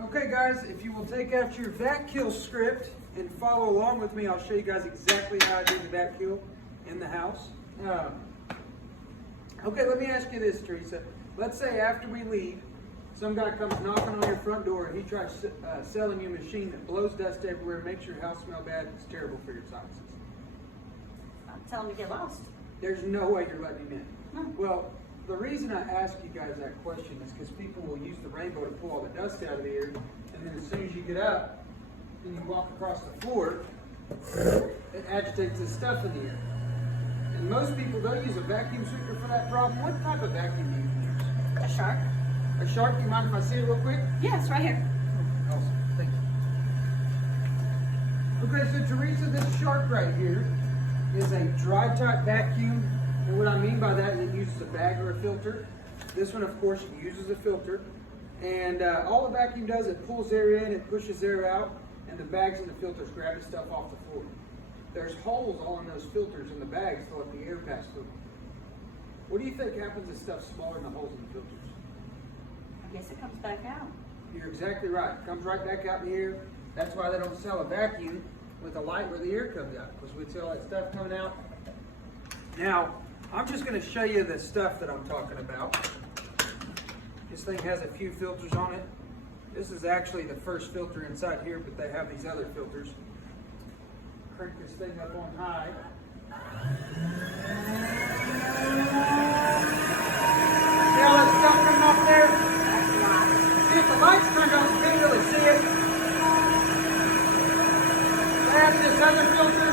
Okay guys, if you will take out your vac kill script and follow along with me, I'll show you guys exactly how I do the vac kill in the house. Okay, let me ask you this, Teresa. Let's say after we leave, some guy comes knocking on your front door and he tries selling you a machine that blows dust everywhere, makes your house smell bad, and it's terrible for your sinuses. I'm telling him to get lost. There's no way you're letting him in. No. Well, the reason I ask you guys that question is because people will use the rainbow to pull all the dust out of the air, and then as soon as you get up and you walk across the floor, it agitates the stuff in the air. And most people don't use a vacuum sweeper for that problem. What type of vacuum do you use? A shark? A Shark? Do you mind if I see it real quick? Yes, right here. Awesome, thank you. Okay, so Teresa, this Shark right here is a dry type vacuum. And what I mean by that is it uses a bag or a filter. This one, of course, uses a filter. And all the vacuum does, it pulls air in, it pushes air out, and the bags and the filters grab the stuff off the floor. There's holes all in those filters in the bags to let the air pass through. What do you think happens if stuff's smaller than the holes in the filters? I guess it comes back out. You're exactly right. It comes right back out in the air. That's why they don't sell a vacuum with a light where the air comes out, because we'd see all that stuff coming out. Now, I'm just going to show you the stuff that I'm talking about. This thing has a few filters on it. This is actually the first filter inside here, but they have these other filters. Crank this thing up on high. See all that stuff coming off there? See, if the lights turned on, you can't really see it. They have this other filter.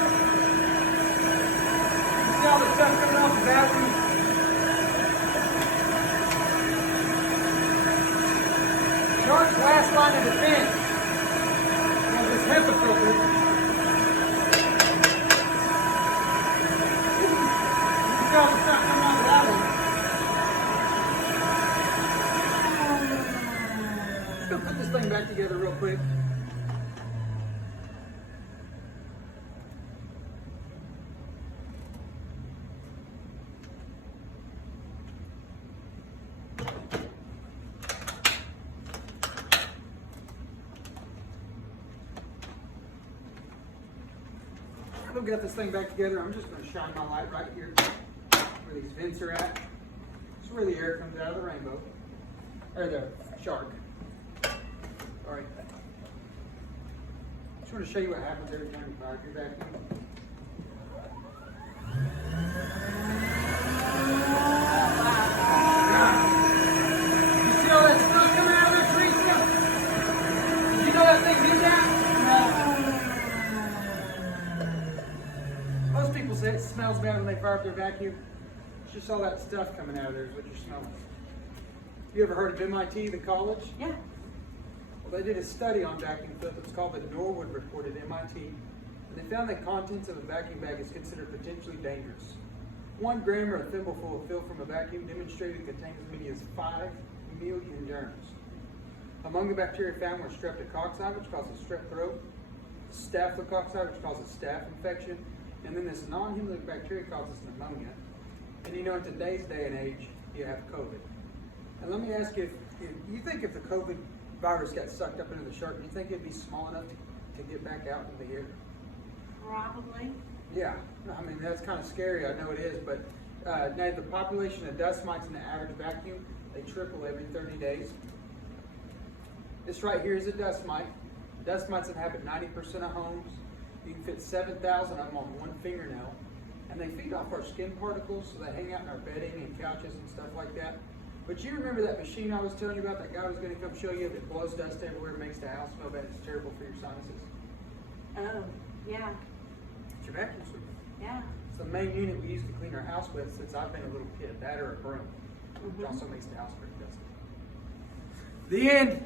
You see all the stuff coming off the vacuum? Shark's last line of defense was this HEPA filter. You see all the stuff coming off of that one? Let's go put this thing back together real quick. I've got this thing back together. I'm just going to shine my light right here where these vents are at. It's where the air comes out of the rainbow, or the Shark. All right. Just want to show you what happens every time you fire your vacuum. You see all that stuff coming out of there, Teresa? Did you know that thing did that? No. Most people say it smells bad when they fire up their vacuum. It's just all that stuff coming out of there is what you're smelling. You ever heard of MIT, the college? Yeah. Well, they did a study on vacuum filters called the Norwood Report at MIT, and they found that contents of a vacuum bag is considered potentially dangerous. 1 gram or a thimbleful of fill from a vacuum demonstrated contains as many as 5 million germs. Among the bacteria found were streptococci, which causes strep throat, staphylococci, which causes staph infection, and then this non-hemolytic bacteria causes pneumonia. And you know, in today's day and age, you have COVID. And let me ask you, if you think if the COVID virus got sucked up into the Shark, do you think it'd be small enough to get back out into the air? Probably. Yeah, I mean, that's kind of scary, I know it is, but now the population of dust mites in the average vacuum, they triple every 30 days. This right here is a dust mite. Dust mites inhabit 90% of homes. You can fit 7,000 of them on one fingernail. And they feed off our skin particles, so they hang out in our bedding and couches and stuff like that. But you remember that machine I was telling you about, that guy was going to come show you that blows dust everywhere, makes the house smell bad, it's terrible for your sinuses? Oh, yeah. It's your vacuum sweeper. Yeah. It's the main unit we used to clean our house with since I've been a little kid, that or a broom, which also makes the house pretty dusty. The end.